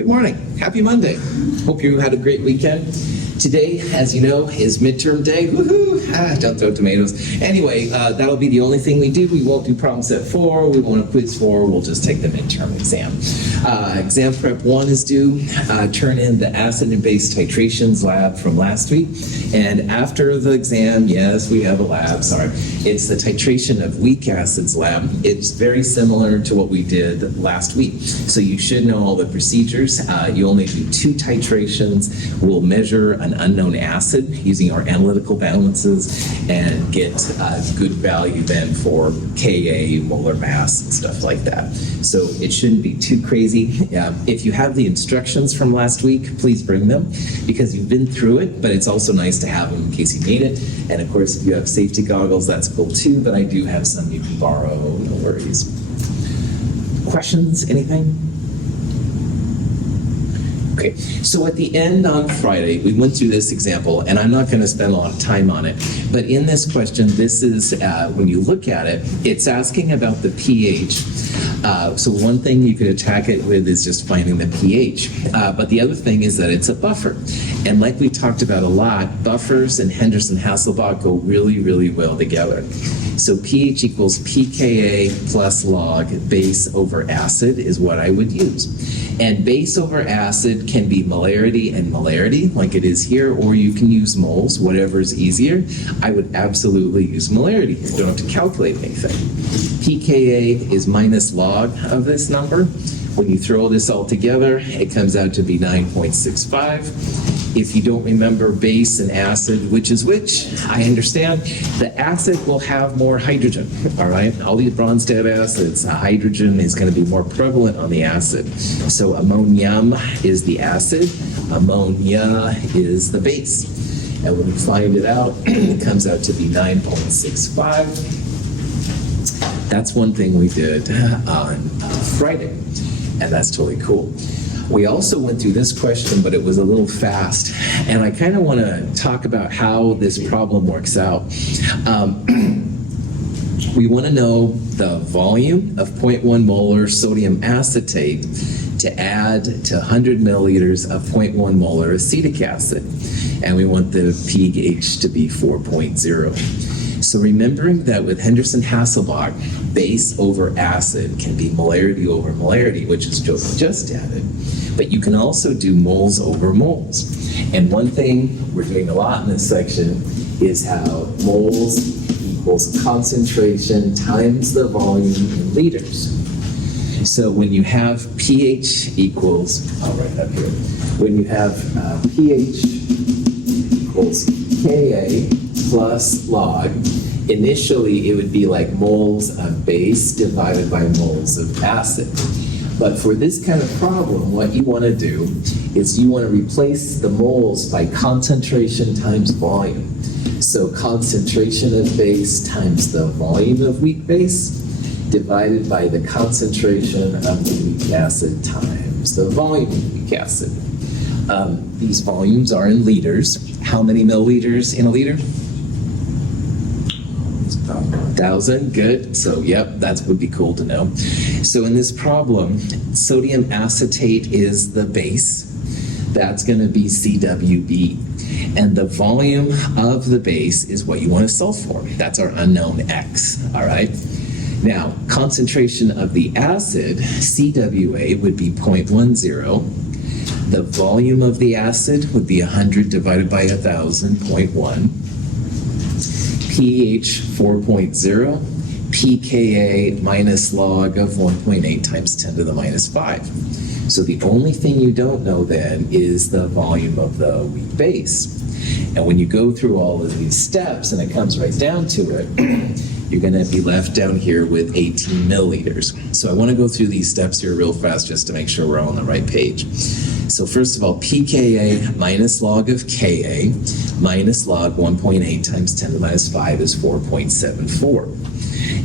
Good morning. Happy Monday. Hope you had a great weekend. Today, as you know, is midterm day. Woohoo! Don't throw tomatoes. Anyway, that'll be the only thing we do. We won't do problem set 4. We won't have quiz 4. We'll just take the midterm exam. Exam prep 1 is due. Turn in the acid and base titrations lab from last week. And after the exam, yes, we have a lab, sorry. It's the titration of weak acids lab. It's very similar to what we did last week. So you should know all the procedures. You only do 2 titrations. We'll measure an unknown acid using our analytical balances and get a good value then for Ka, molar mass, and stuff like that. So it shouldn't be too crazy. If you have the instructions from last week, please bring them because you've been through it, but it's also nice to have them in case you need it. And of course, if you have safety goggles, that's cool too, but I do have some you can borrow, no worries. Questions, anything? Okay, so at the end on Friday, we went through this example, and I'm not going to spend a lot of time on it, but in this question, this is, when you look at it, it's asking about the pH. So one thing you could attack it with is just finding the pH, but the other thing is that it's a buffer. And like we talked about a lot, buffers and Henderson-Hasselbalch go really, really well together. So pH equals pKa plus log base over acid is what I would use. And base over acid can be molarity and molarity, like it is here, or you can use moles, whatever is easier. I would absolutely use molarity. You don't have to calculate anything. pKa is minus log of this number. When you throw this all together, it comes out to be 9.65. If you don't remember base and acid, which is which, I understand. The acid will have more hydrogen, all right? All these Bronsted acids, hydrogen is going to be more prevalent on the acid. So ammonium is the acid, ammonia is the base. And when we find it out, it comes out to be 9.65. That's one thing we did on Friday, and that's totally cool. We also went through this question, but it was a little fast, and I kind of want to talk about how this problem works out. We want to know the volume of 0.1 molar sodium acetate to add to 100 milliliters of 0.1 molar acetic acid, and we want the pH to be 4.0. So remembering that with Henderson-Hasselbalch, base over acid can be molarity over molarity, which is just added, but you can also do moles over moles. And one thing we're doing a lot in this section is how moles equals concentration times the volume in liters. So when you have pH equals, I'll write up here, when you have pH equals Ka plus log, initially it would be like moles of base divided by moles of acid. But for this kind of problem, what you want to do is you want to replace the moles by concentration times volume. So concentration of base times the volume of weak base divided by the concentration of the weak acid times the volume of weak acid. These volumes are in liters. How many milliliters in a liter? 1,000, good. So yep, that would be cool to know. So in this problem, sodium acetate is the base. That's going to be CWB. And the volume of the base is what you want to solve for. That's our unknown X, all right? Now, concentration of the acid, CWA, would be 0.10. The volume of the acid would be 100 divided by 1,000, 0.1. pH 4.0, pKa minus log of 1.8 times 10 to the minus 5. So the only thing you don't know then is the volume of the weak base. And when you go through all of these steps and it comes right down to it, you're going to be left down here with 18 milliliters. So I want to go through these steps here real fast just to make sure we're all on the right page. So first of all, pKa minus log of Ka minus log 1.8 times 10 to the minus 5 is 4.74.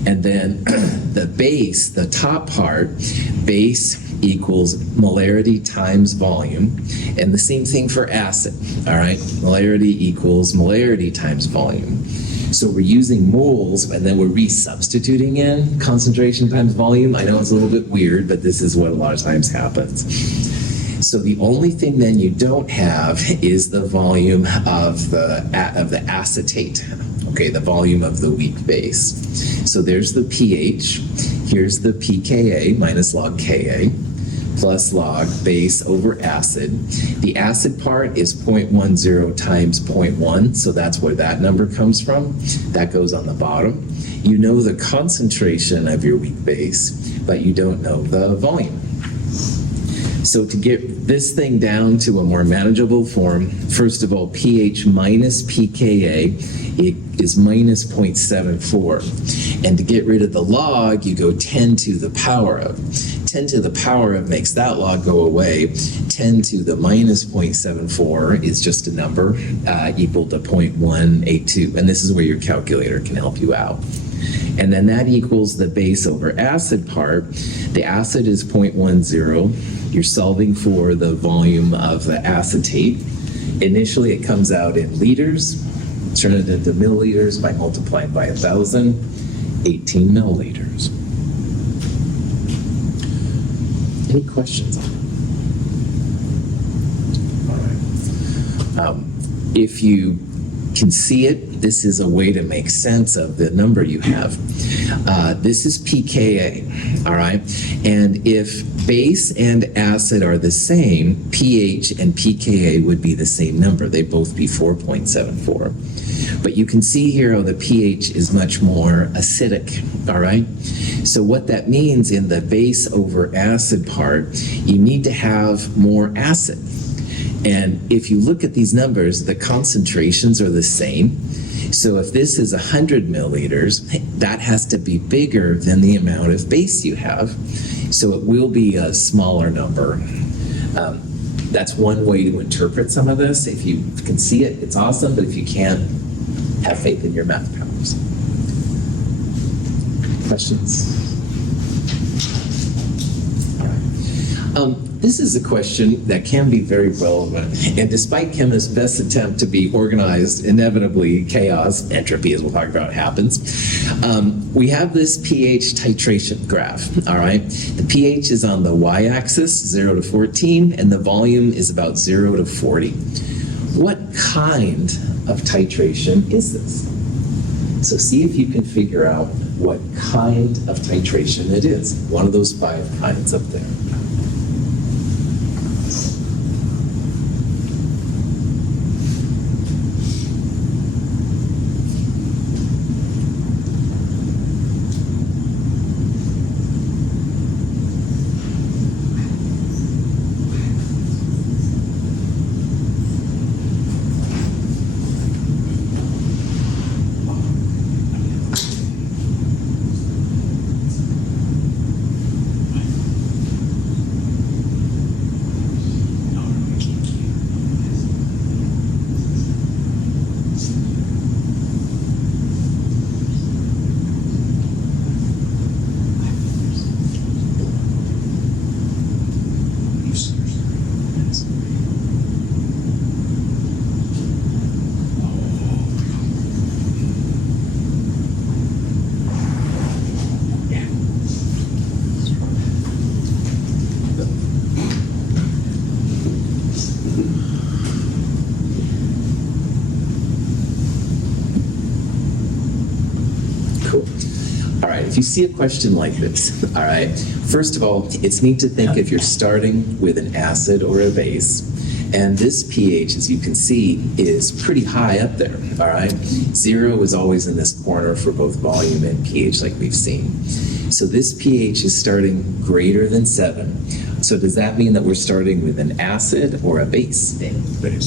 And then the base, the top part, base equals molarity times volume. And the same thing for acid, all right? Molarity equals molarity times volume. So we're using moles, and then we're resubstituting in concentration times volume. I know it's a little bit weird, but this is what a lot of times happens. So So the only thing then you don't have is the volume of the acetate, okay, the volume of the weak base. So there's the pH, here's the pKa minus log Ka, plus log base over acid. The acid part is 0.10 times 0.1, so that's where that number comes from. That goes on the bottom. You know the concentration of your weak base, but you don't know the volume. So to get this thing down to a more manageable form, first of all, pH minus pKa, it is minus 0.74. And to get rid of the log, you go 10 to the power of. 10 to the power of makes that log go away. 10 to the minus 0.74 is just a number equal to 0.182. And this is where your calculator can help you out. And then that equals the base over acid part. The acid is 0.10. You're solving for the volume of the acetate. Initially, it comes out in liters. Turn it into milliliters by multiplying by 1,000, 18 milliliters. Any questions on it? All right. If you can see it, this is a way to make sense of the number you have. This is pKa, all right? And if base and acid are the same, pH and pKa would be the same number. They both be 4.74. But you can see here how the pH is much more acidic, all right? So what that means in the base over acid part, you need to have more acid. And if you look at these numbers, the concentrations are the same. So if this is 100 milliliters, that has to be bigger than the amount of base you have. So it will be a smaller number. That's one way to interpret some of this. If you can see it, it's awesome. But if you can't, have faith in your math powers. Questions? All right. This is a question that can be very relevant, and despite chemists' best attempt to be organized, inevitably chaos, entropy as we'll talk about, happens. We have this pH titration graph, all right? The pH is on the y-axis, 0 to 14, and the volume is about 0 to 40. What kind of titration is this? So see if you can figure out what kind of titration it is. One of those 5 kinds up there. If you see a question like this, all right, first of all, it's neat to think if you're starting with an acid or a base, and this pH, as you can see, is pretty high up there, all right? 0 is always in this corner for both volume and pH like we've seen. So this pH is starting greater than 7. So does that mean that we're starting with an acid or a base?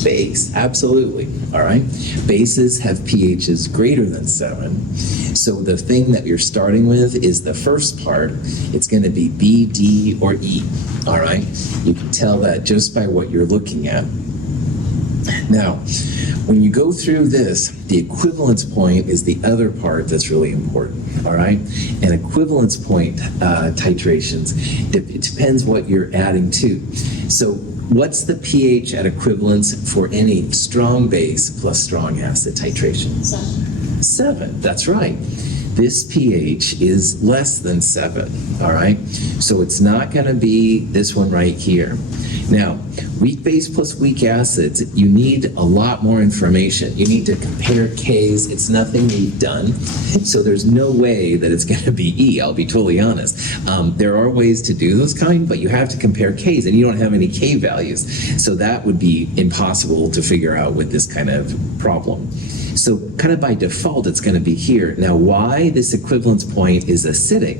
Base, absolutely, all right? Bases have pHs greater than 7. So the thing that you're starting with is the first part. It's going to be B, D, or E, all right? You can tell that just by what you're looking at. Now, when you go through this, the equivalence point is the other part that's really important, all right? And equivalence point titrations, it depends what you're adding to. So what's the pH at equivalence for any strong base plus strong acid titration? 7, that's right. This pH is less than 7, all right? So it's not going to be this one right here. Now, weak base plus weak acids, you need a lot more information. You need to compare Ks. It's nothing we've done. So there's no way that it's going to be E, I'll be totally honest. There are ways to do those but you have to compare Ks, and you don't have any K values. So that would be impossible to figure out with this kind of problem. So kind of by default, it's going to be here. Now, why this equivalence point is acidic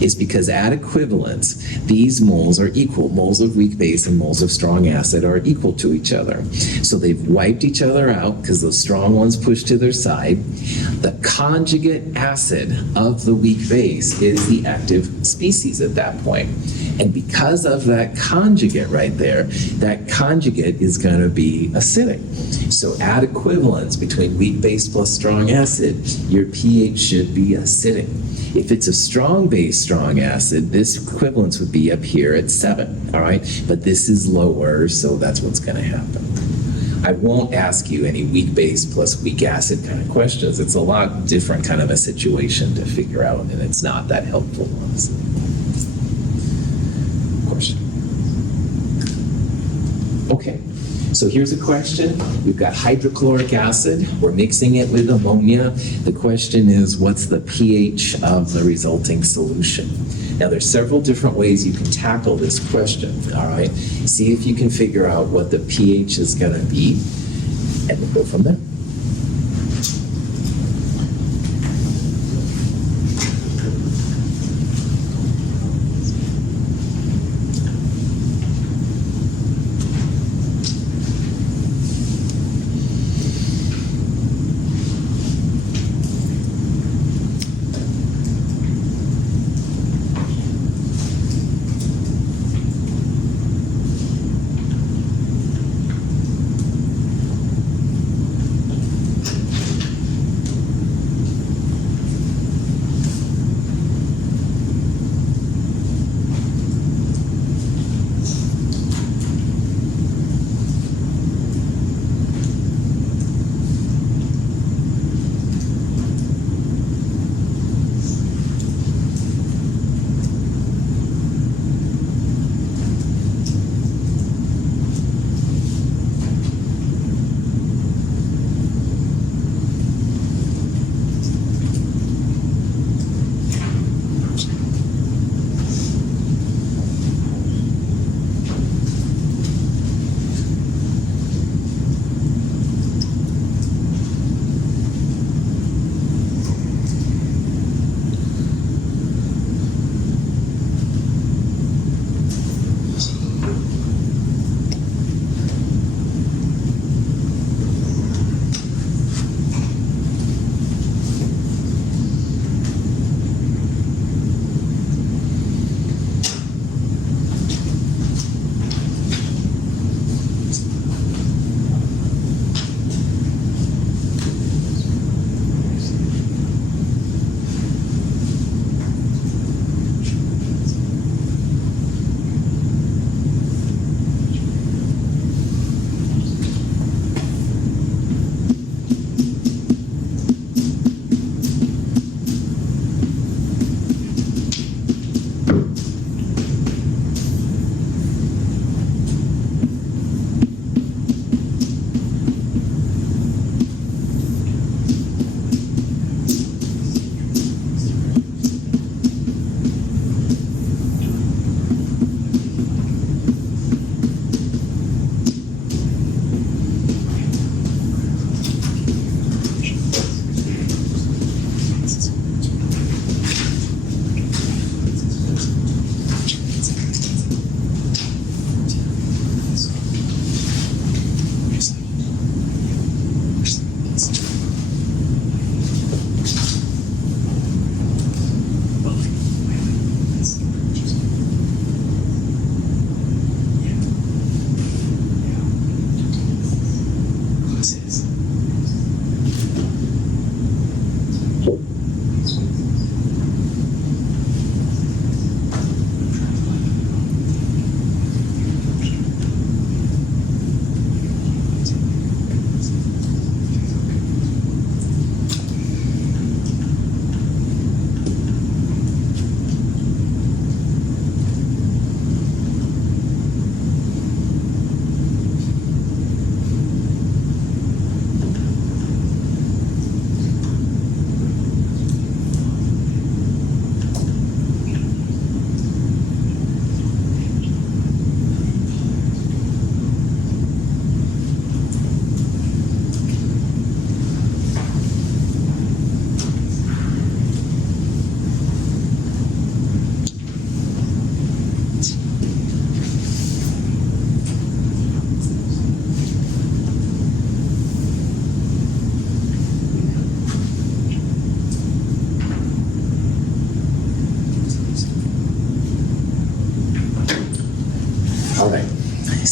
is because at equivalence, these moles are equal. Moles of weak base and moles of strong acid are equal to each other. So they've wiped each other out because those strong ones push to their side. The conjugate acid of the weak base is the active species at that point. And because of that conjugate right there, that conjugate is going to be acidic. So at equivalence between weak base plus strong acid, your pH should be acidic. If it's a strong base, strong acid, this equivalence would be up here at 7, all right? But this is lower, so that's what's going to happen. I won't ask you any weak base plus weak acid kind of questions. It's a lot different kind of a situation to figure out, and it's not that helpful, honestly. Question? Okay. So here's a question. We've got hydrochloric acid. We're mixing it with ammonia. The question is, what's the pH of the resulting solution? Now, there's several different ways you can tackle this question, all right? See if you can figure out what the pH is going to be, and we'll go from there.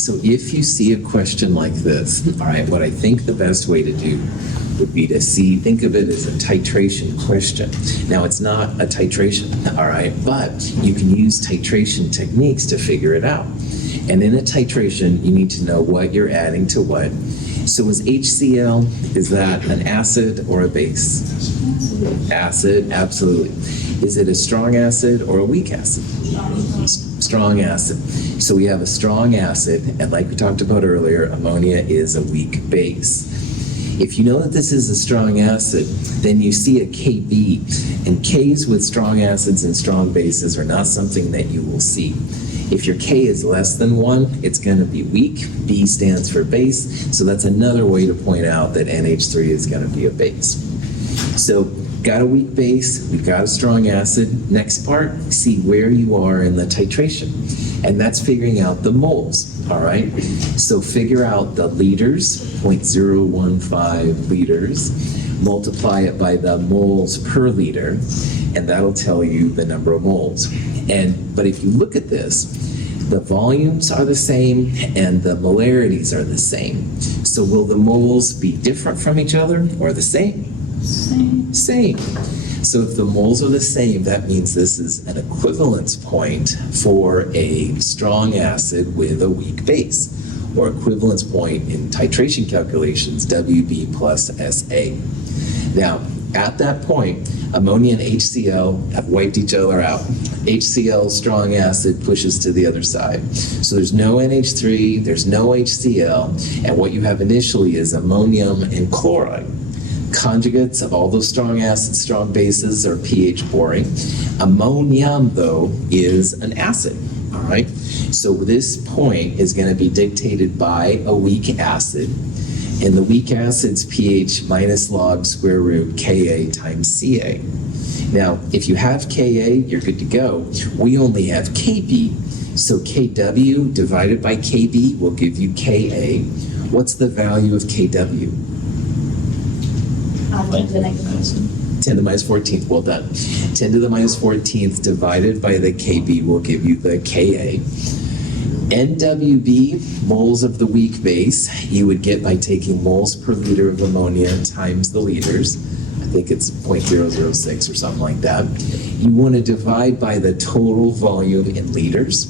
So if you see a question like this, all right, what I think the best way to do would be to think of it as a titration question. Now, it's not a titration, all right, but you can use titration techniques to figure it out. And in a titration, you need to know what you're adding to what. So is HCl, is that an acid or a base? Acid, absolutely. Is it a strong acid or a weak acid? Strong acid. So we have a strong acid, and like we talked about earlier, ammonia is a weak base. If you know that this is a strong acid, then you see a KB, and Ks with strong acids and strong bases are not something that you will see. If your K is less than 1, it's going to be weak. B stands for base, so that's another way to point out that NH3 is going to be a base. So, got a weak base, we've got a strong acid. Next part, see where you are in the titration. And that's figuring out the moles, all right? So figure out the liters, 0.015 liters, multiply it by the moles per liter, and that'll tell you the number of moles. But if you look at this, the volumes are the same and the molarities are the same. So will the moles be different from each other or the same? Same. So if the moles are the same, that means this is an equivalence point for a strong acid with a weak base, or equivalence point in titration calculations, WB plus SA. Now, at that point, ammonia and HCl have wiped each other out. HCl, strong acid, pushes to the other side. So there's no NH3, there's no HCl, and what you have initially is ammonium and chloride. Conjugates of all those strong acids, strong bases are pH boring. Ammonium, though, is an acid, all right? So this point is going to be dictated by a weak acid, and the weak acid's pH minus log square root Ka times Ca. Now, if you have Ka, you're good to go. We only have Kb, so Kw divided by Kb will give you Ka. What's the value of Kw? 10 to the minus 14th, well done. 10 to the minus 14th divided by the Kb will give you the Ka. NWB, moles of the weak base, you would get by taking moles per liter of ammonia times the liters. I think it's 0.006 or something like that. You want to divide by the total volume in liters.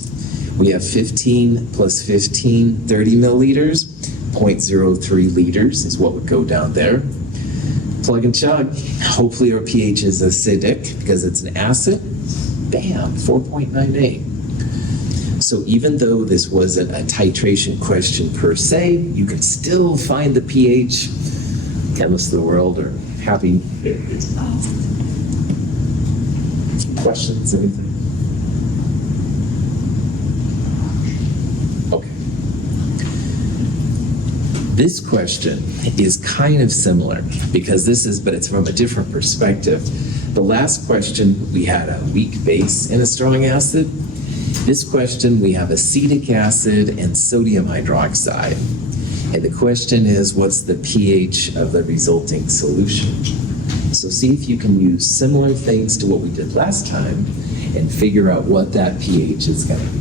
We have 15 plus 15, 30 milliliters. 0.03 liters is what would go down there. Plug and chug. Hopefully our pH is acidic because it's an acid. Bam, 4.98. So even though this wasn't a titration question per se, you can still find the pH. Chemists of the world are happy. Questions, anything? Okay. This question is kind of similar because but it's from a different perspective. The last question, we had a weak base in a strong acid. This question, we have acetic acid and sodium hydroxide. And the question is, what's the pH of the resulting solution? So see if you can use similar things to what we did last time and figure out what that pH is going to be.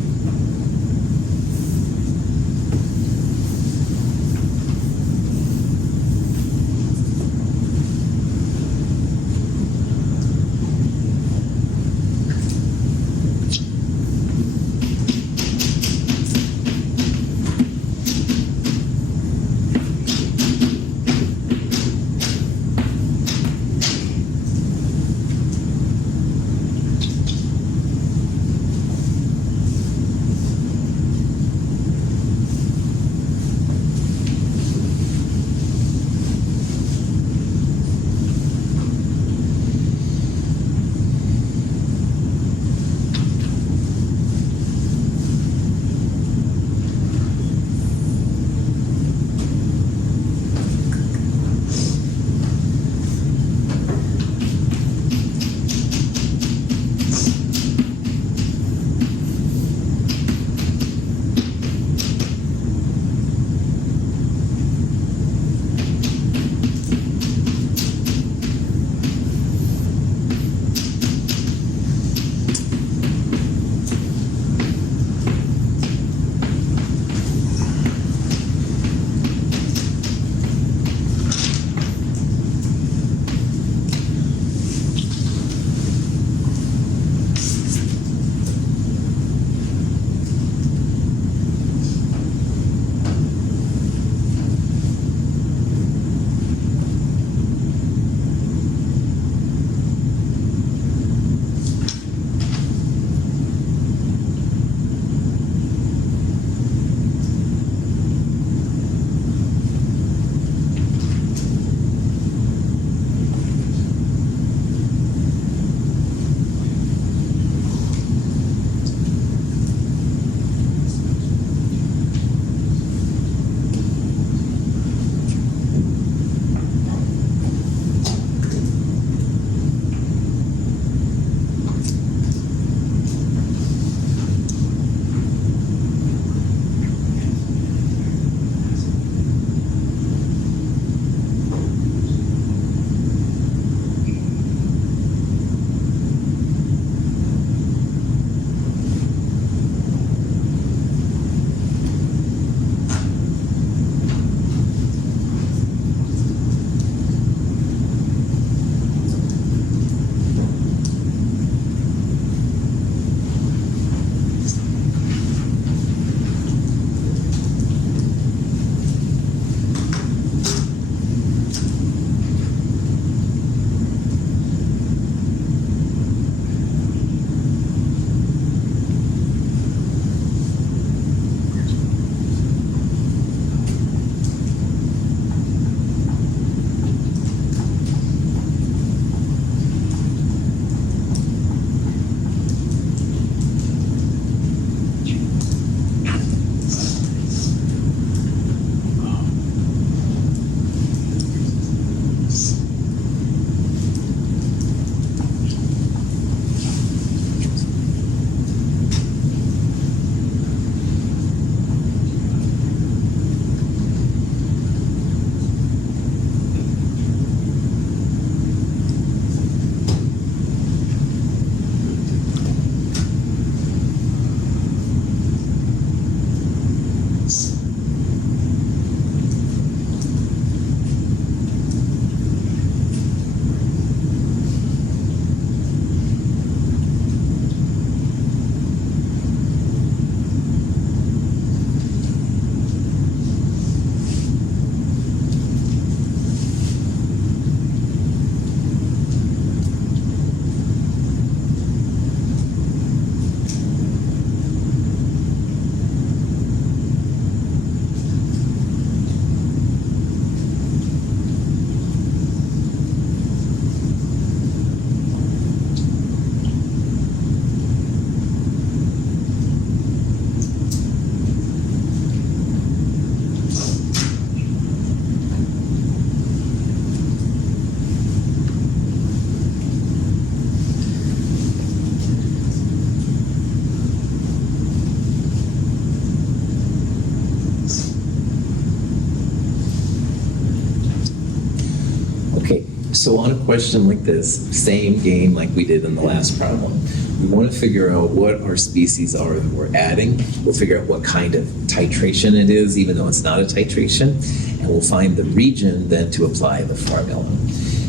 So on a question like this, same game like we did in the last problem, we want to figure out what our species are that we're adding. We'll figure out what kind of titration it is, even though it's not a titration, and we'll find the region then to apply the formula.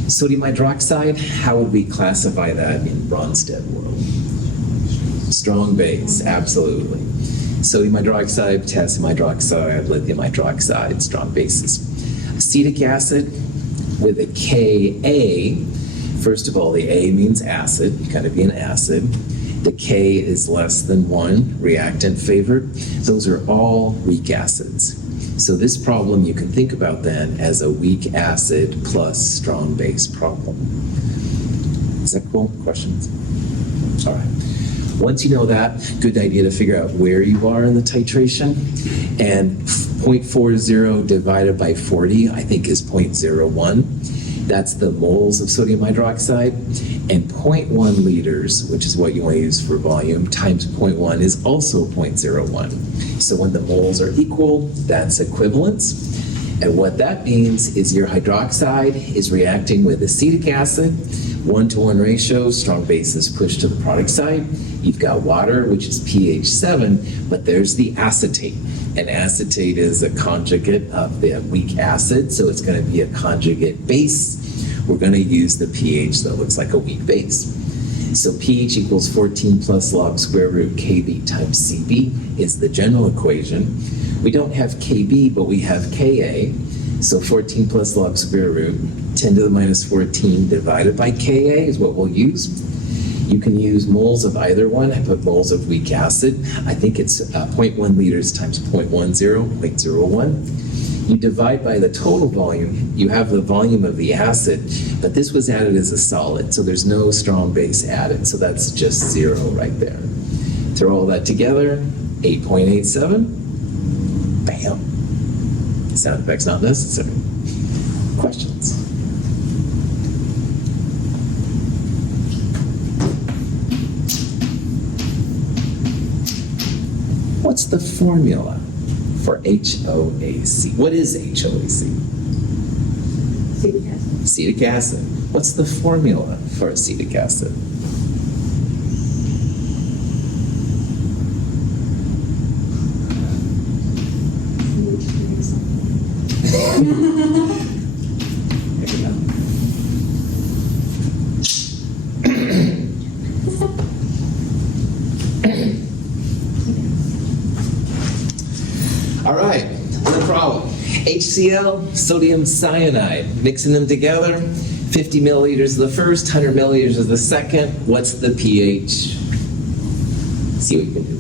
Sodium hydroxide, how would we classify that in Bronsted world? Strong base, absolutely. Sodium hydroxide, potassium hydroxide, lithium hydroxide, strong bases. Acetic acid with a Ka, first of all, the A means acid, got to be an acid. The K is less than 1, reactant favored. Those are all weak acids. So this problem you can think about then as a weak acid plus strong base problem. Is that cool? Questions? All right. Once you know that, good idea to figure out where you are in the titration. And 0.40 divided by 40, I think, is 0.01. That's the moles of sodium hydroxide. And 0.1 liters, which is what you want to use for volume, times 0.1 is also 0.01. So when the moles are equal, that's equivalence. And what that means is your hydroxide is reacting with acetic acid, 1-to-1 ratio, strong base is pushed to the product side. You've got water, which is pH 7, but there's the acetate. And acetate is a conjugate of the weak acid, so it's going to be a conjugate base. We're going to use the pH that looks like a weak base. So pH equals 14 plus log square root Kb times Cb is the general equation. We don't have Kb, but we have Ka. So 14 plus log square root 10 to the minus 14 divided by Ka is what we'll use. You can use moles of either one. I put moles of weak acid. I think it's 0.1 liters times 0.10, 0.01. You divide by the total volume. You have the volume of the acid, but this was added as a solid, so there's no strong base added. So that's just 0 right there. Throw all that together, 8.87. Bam. Sound effects not necessary. Questions? What's the formula for HOAC? What is HOAC? Acetic acid. Acetic acid. What's the formula for acetic acid? All right, no problem. HCl, sodium cyanide, mixing them together, 50 milliliters of the first, 100 milliliters of the second. What's the pH? See what you can do with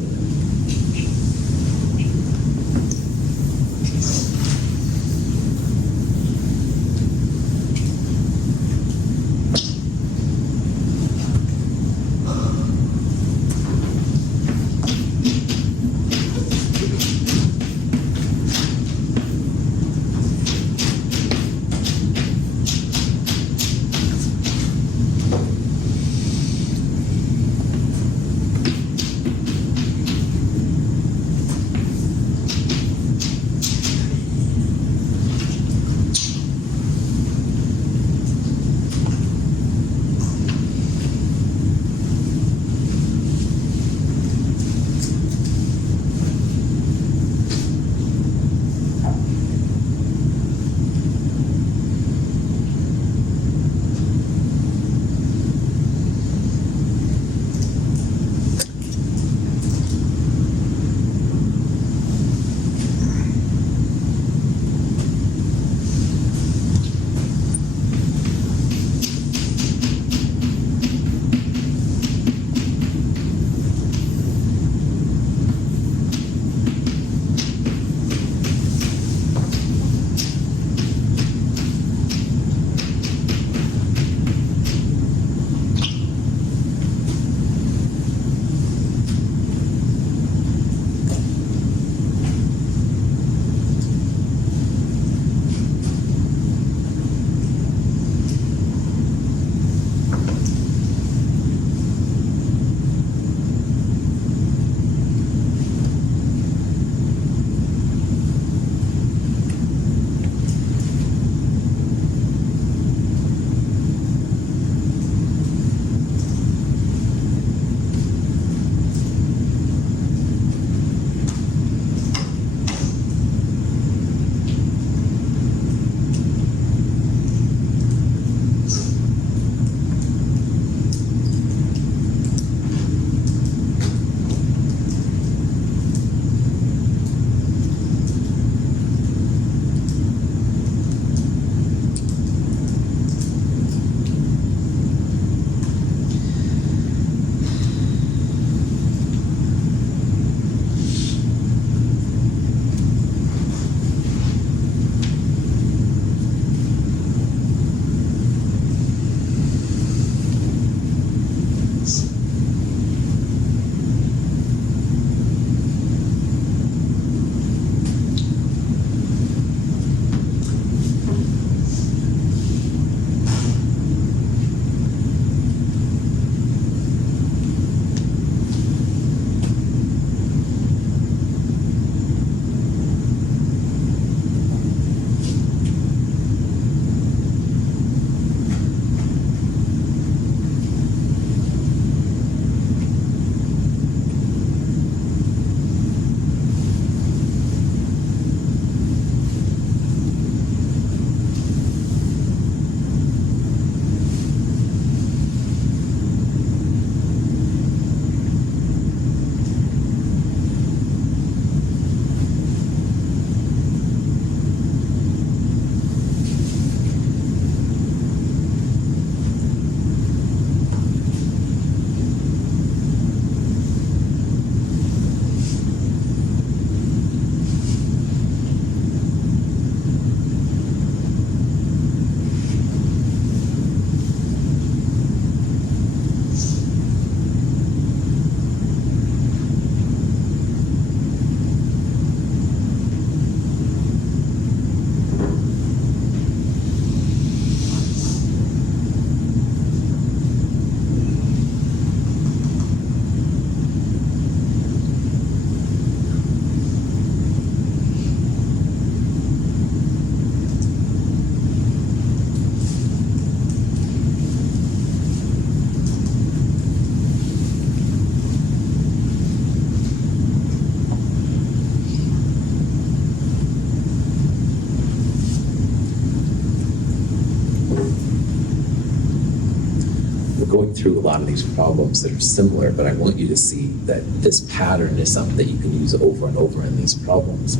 going through a lot of these problems that are similar, but I want you to see that this pattern is something that you can use over and over in these problems.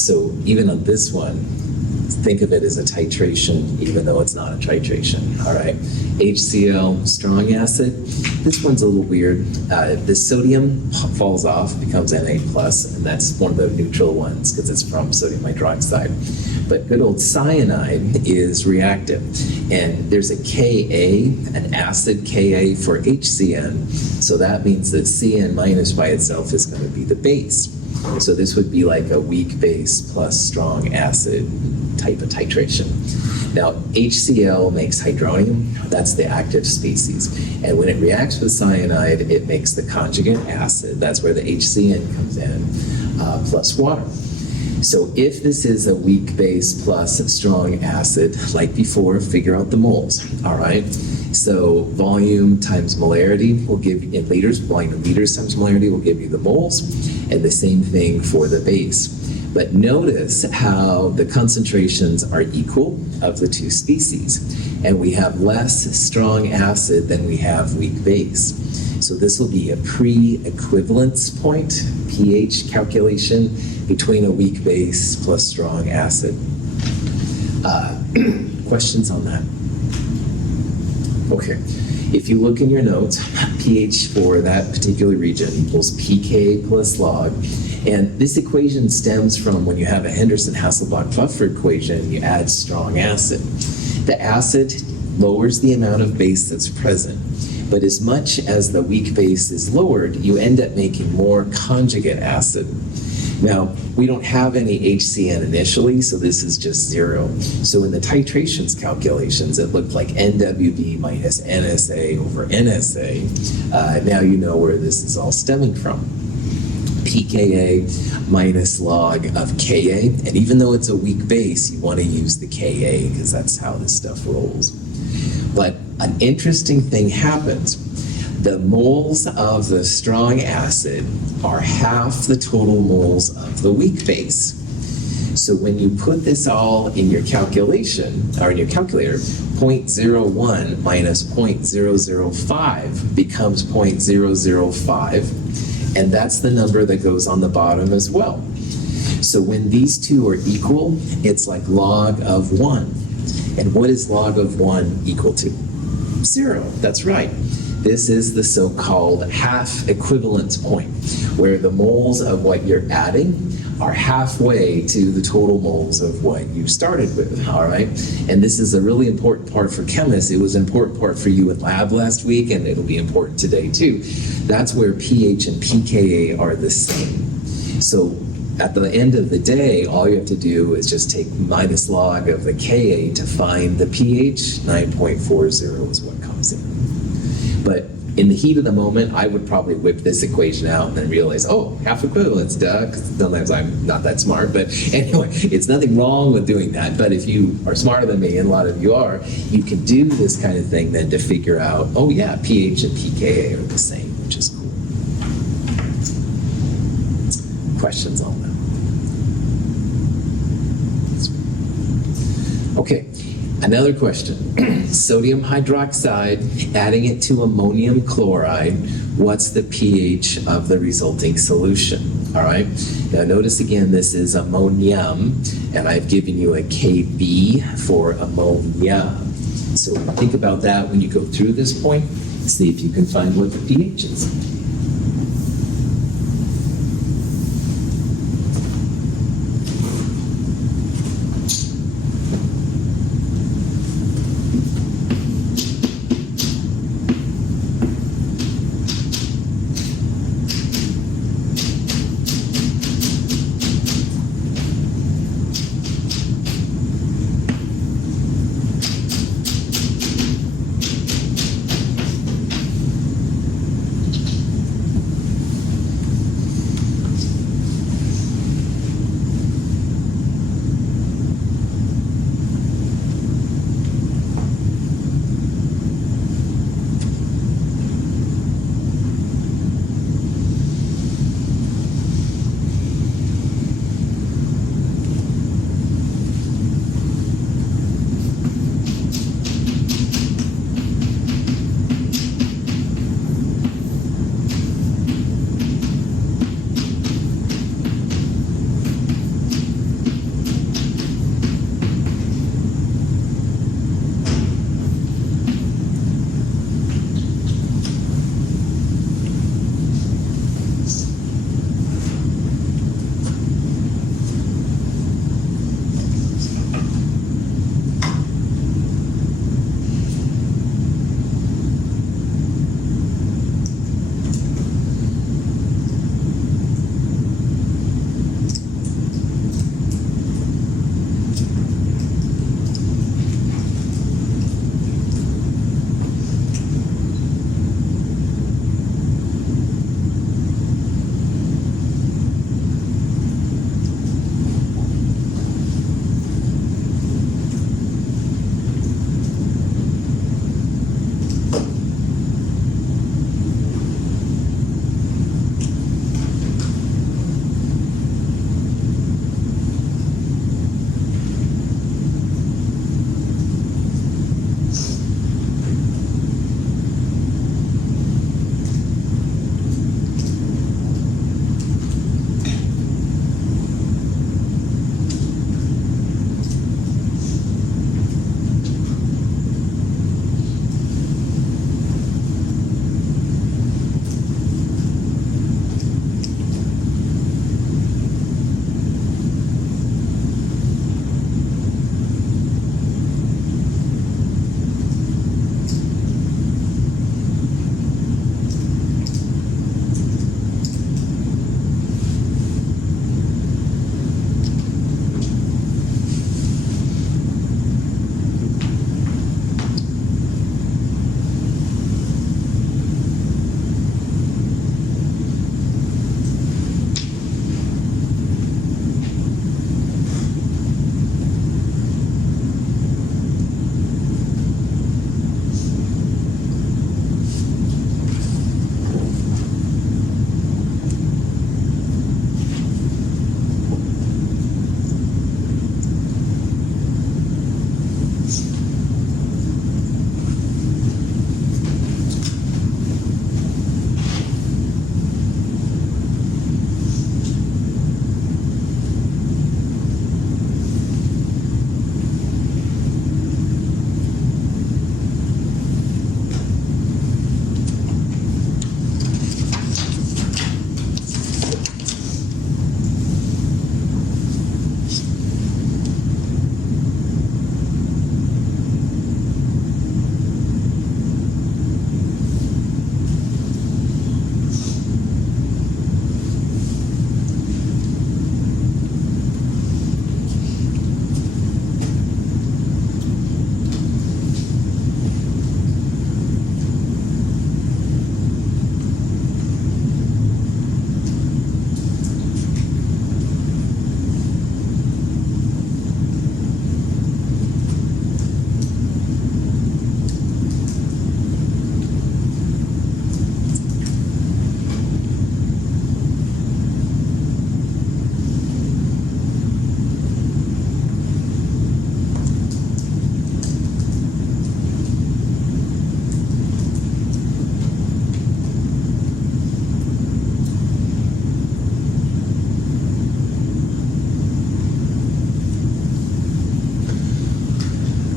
So even on this one, think of it as a titration, even though it's not a titration, all right? HCl, strong acid. This one's a little weird. The sodium falls off, becomes Na+, and that's one of the neutral ones because it's from sodium hydroxide. But good old cyanide is reactive. And there's a Ka, an acid Ka for HCN, so that means that Cn minus by itself is going to be the base. So this would be like a weak base plus strong acid type of titration. Now, HCl makes hydronium, that's the active species. And when it reacts with cyanide, it makes the conjugate acid, that's where the HCN comes in, plus water. So if this is a weak base plus strong acid, like before, figure out the moles, all right? So volume times molarity will give you, in liters, volume in liters times molarity will give you the moles, and the same thing for the base. But notice how the concentrations are equal of the two species, and we have less strong acid than we have weak base. So this will be a pre-equivalence point, pH calculation, between a weak base plus strong acid. Questions on that? Okay. If you look in your notes, pH for that particular region equals pK plus log. And this equation stems from when you have a Henderson-Hasselbalch-Pfeffer equation, you add strong acid. The acid lowers the amount of base that's present. But as much as the weak base is lowered, you end up making more conjugate acid. Now, we don't have any HCN initially, so this is just 0. So in the titrations calculations, it looked like NWD minus NSA over NSA. Now you know where this is all stemming from. pKa minus log of Ka, and even though it's a weak base, you want to use the Ka because that's how this stuff rolls. But an interesting thing happens. The moles of the strong acid are half the total moles of the weak base. So when you put this all in your calculation, or in your calculator, 0.01 minus 0.005 becomes 0.005, and that's the number that goes on the bottom as well. So when these two are equal, it's like log of 1. And what is log of 1 equal to? 0, that's right. This is the so-called half equivalence point, where the moles of what you're adding are halfway to the total moles of what you started with, all right? And this is a really important part for chemists. It was an important part for you in lab last week, and it'll be important today too. That's where pH and pKa are the same. So at the end of the day, all you have to do is just take minus log of the Ka to find the pH. 9.40 is what comes in. But in the heat of the moment, I would probably whip this equation out and then realize, oh, half equivalence, duh, because sometimes I'm not that smart. But anyway, it's nothing wrong with doing that. But if you are smarter than me, and a lot of you are, you can do this kind of thing then to figure out, oh yeah, pH and pKa are the same, which is cool. Questions on that? Okay. Another question, sodium hydroxide, adding it to ammonium chloride, what's the pH of the resulting solution? All right, now notice again, this is ammonium, and I've given you a Kb for ammonia. So think about that when you go through this point, see if you can find what the pH is.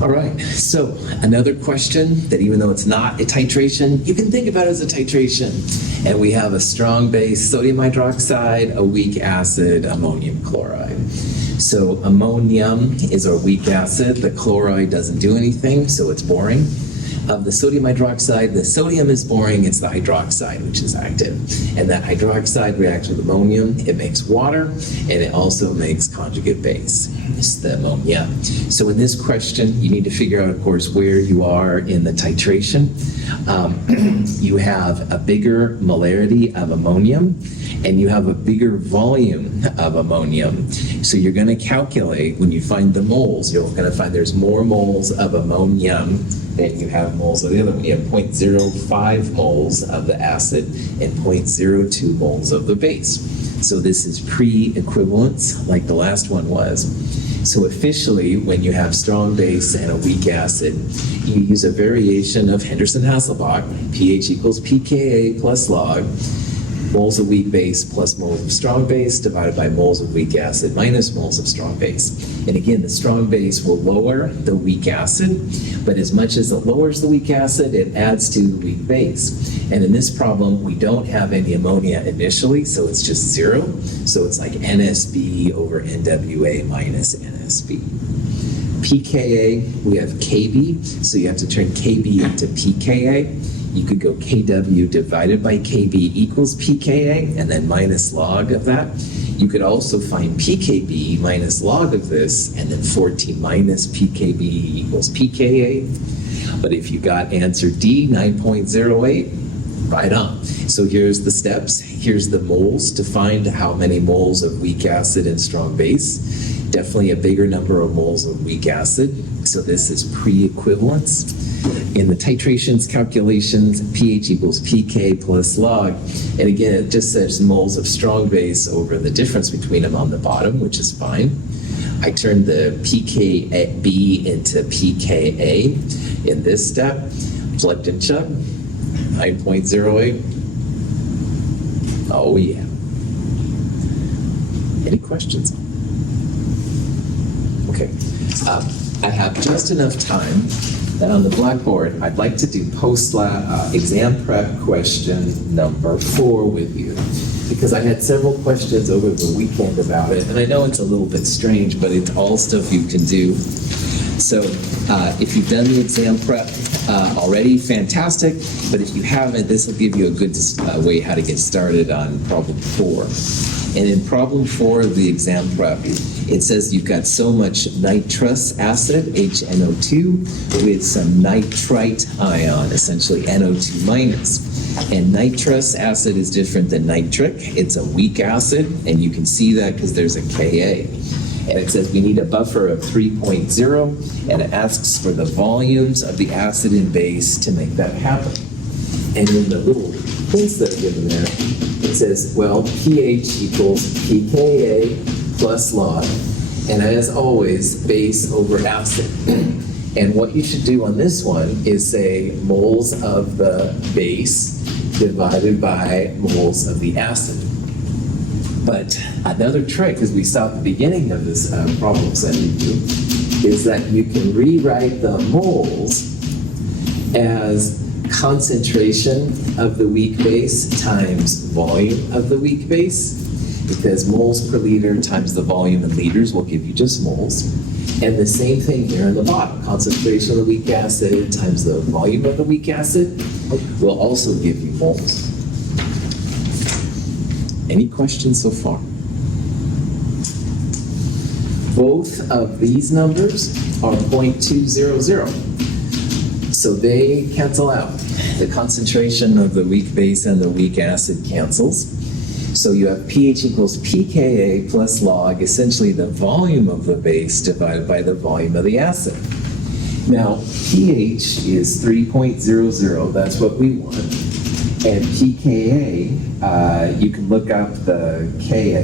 All right, so another question that even though it's not a titration, you can think about it as a titration. And we have a strong base, sodium hydroxide, a weak acid, ammonium chloride. So ammonium is our weak acid, the chloride doesn't do anything, so it's boring. Of the sodium hydroxide, the sodium is boring, it's the hydroxide which is active. And that hydroxide reacts with ammonium, it makes water, and it also makes conjugate base. It's the ammonia. So in this question, you need to figure out, of course, where you are in the titration. You have a bigger molarity of ammonium, and you have a bigger volume of ammonium. So you're going to calculate, when you find the moles, you're going to find there's more moles of ammonium than you have moles of the other one. You have 0.05 moles of the acid and 0.02 moles of the base. So this is pre-equivalence, like the last one was. So officially, when you have strong base and a weak acid, you use a variation of Henderson-Hasselbalch, pH equals pKa plus log, moles of weak base plus moles of strong base divided by moles of weak acid minus moles of strong base. And again, the strong base will lower the weak acid, but as much as it lowers the weak acid, it adds to the weak base. And in this problem, we don't have any ammonia initially, so it's just 0. So it's like NSB over NWA minus NSB. pKa, we have Kb, so you have to turn Kb into pKa. You could go Kw divided by Kb equals pKa, and then minus log of that. You could also find pKb minus log of this, and then 14 minus pKb equals pKa. But if you got answer D, 9.08, right on. So here's the steps. Here's the moles to find how many moles of weak acid and strong base. Definitely a bigger number of moles of weak acid. So this is pre-equivalence. In the titrations calculations, pH equals pK plus log. And again, it just says moles of strong base over the difference between them on the bottom, which is fine. I turned the pKb into pKa in this step. Plugged in Chuck, 9.08. Oh yeah. Any questions? Okay. I have just enough time that on the blackboard, I'd like to do post-lab exam prep question number 4 with you, because I had several questions over the weekend about it, and I know it's a little bit strange, but it's all stuff you can do. So if you've done the exam prep already, fantastic, but if you haven't, this will give you a good way how to get started on problem 4. And in problem 4 of the exam prep, it says you've got so much nitrous acid, HNO2, with some nitrite ion, essentially NO2 minus. And nitrous acid is different than nitric. It's a weak acid, and you can see that because there's a Ka. And it says we need a buffer of 3.0, and it asks for the volumes of the acid and base to make that happen. And in the little hints that are given there, it says, well, pH equals pKa plus log, and as always, base over acid. And what you should do on this one is say moles of the base divided by moles of the acid. But another trick, as we saw at the beginning of this problem set review, is that you can rewrite the moles as concentration of the weak base times volume of the weak base, because moles per liter times the volume in liters will give you just moles. And the same thing here in the bottom, concentration of the weak acid times the volume of the weak acid will also give you moles. Any questions so far? Both of these numbers are 0.200. So they cancel out. The concentration of the weak base and the weak acid cancels. So you have pH equals pKa plus log, essentially the volume of the base divided by the volume of the acid. Now, pH is 3.00, that's what we want. And pKa, you can look up the Ka,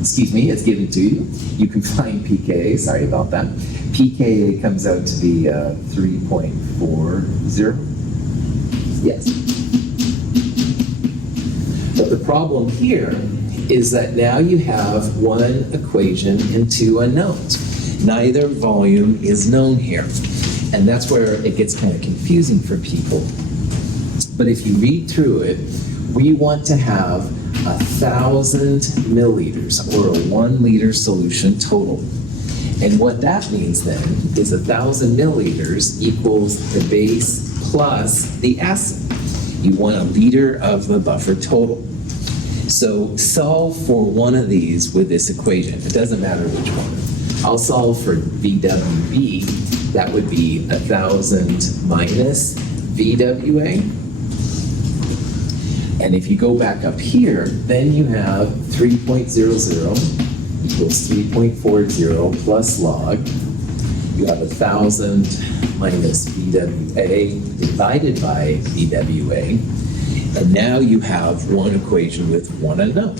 excuse me, it's given to you. You can find pKa, sorry about that. pKa comes out to be 3.40. Yes. But the problem here is that now you have one equation and two unknowns. Neither volume is known here. And that's where it gets kind of confusing for people. But if you read through it, we want to have 1,000 milliliters, or a 1 liter solution total. And what that means then is 1,000 milliliters equals the base plus the acid. You want a liter of the buffer total. So solve for one of these with this equation. It doesn't matter which one. I'll solve for VWB. That would be 1,000 minus VWA. And if you go back up here, then you have 3.00 equals 3.40 plus log. You have 1,000 minus VWA divided by VWA. And now you have one equation with one unknown.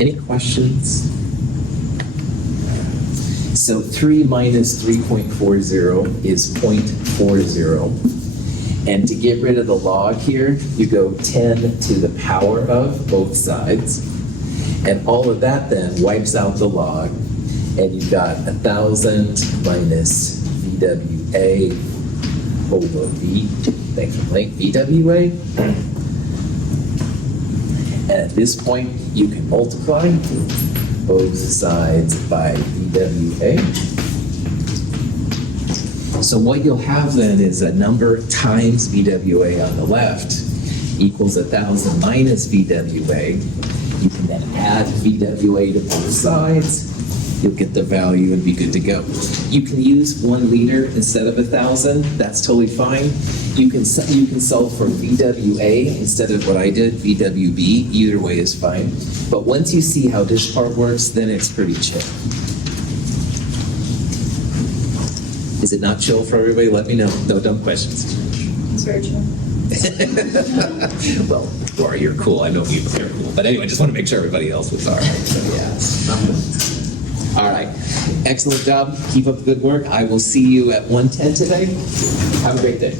Any questions? So 3 minus 3.40 is 0.40. And to get rid of the log here, you go 10 to the power of both sides. And all of that then wipes out the log. And you've got 1,000 minus VWA over V, thanks for playing, VWA. And at this point, you can multiply both sides by VWA. So what you'll have then is a number times VWA on the left equals 1,000 minus VWA. You can then add VWA to both sides. You'll get the value and be good to go. You can use 1 liter instead of 1,000. That's totally fine. You can solve for VWA instead of what I did, VWB. Either way is fine. But once you see how this part works, then it's pretty chill. Is it not chill for everybody? Let me know. No dumb questions. It's very chill. Well, Laura, you're cool. I know you're cool. But anyway, just want to make sure everybody else was all right. So, yeah. All right. Excellent job. Keep up the good work. I will see you at 1:10 today. Have a great day.